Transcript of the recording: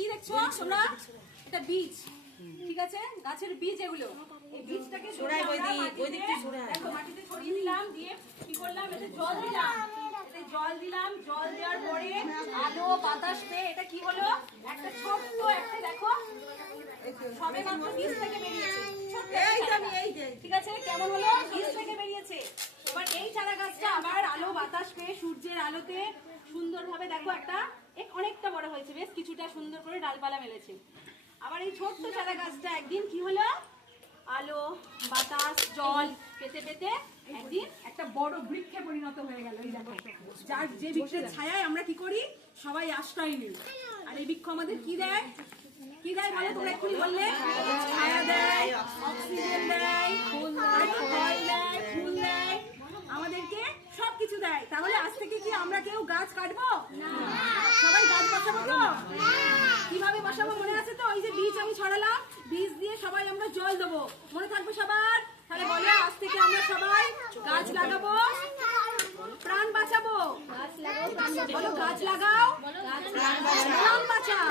কি দেখছো তোমরা? এটা বীজ, ঠিক আছে? গাছের বীজ এগুলো। এই বীজটাকে ছড়াই দেখো মাটিতে ছড়িয়ে দিলাম, দিয়ে কি করলাম, এতে জল দিলাম। এতে জল দিলাম, জল দেওয়ার পরে আলো বাতাস পেয়ে এটা কি হলো, একটা ছোট্ট একটা দেখো সবে মাত্র বীজ থেকে বেরিয়েছে। ঠিক আছে, কেমন হলো? বীজ থেকে বেরিয়েছে। এবার এই চারা গাছটা আবার আলো বাতাস পেয়ে সূর্যের আলোতে সুন্দরভাবে দেখো একটা অনেকটা বড় হয়েছে, বেশ কিছুটা সুন্দর করে ডালপালা মেলেছে। আবার এই ছোট্ট চারা গাছটা একদিন কি হলো, আলো বাতাস জল পেতে পেতে একদিন একটা বড় বৃক্ষে পরিণত হয়ে গেল। এই দেখো, যার যে বৃক্ষের ছায়ায় আমরা কি করি, সবাই আশ্রয় নিই। আর এই বৃক্ষ আমাদের কি দেয়, কি দেয় বলো তোমরা এক্ষুনি বললে? ছায়া দেয়, অক্সিজেন দেয়, ফুল দেয়, ফুল দেয়, আমাদেরকে সবকিছু দেয়। তাহলে আজ থেকে কি আমরা কেউ গাছ কাটবো না? সবাই গাছ বসাবো তো? কিভাবে বসাবো মনে আছে তো? ওই যে বীজ আমি ছড়ালাম, বীজ দিয়ে সবাই আমরা জল দেবো, মনে থাকবে সবার? তাহলে বলো, আজ থেকে আমরা সবাই গাছ লাগাবো, প্রাণ বাঁচাবো। বলো, গাছ লাগাও, প্রাণ বাঁচাও।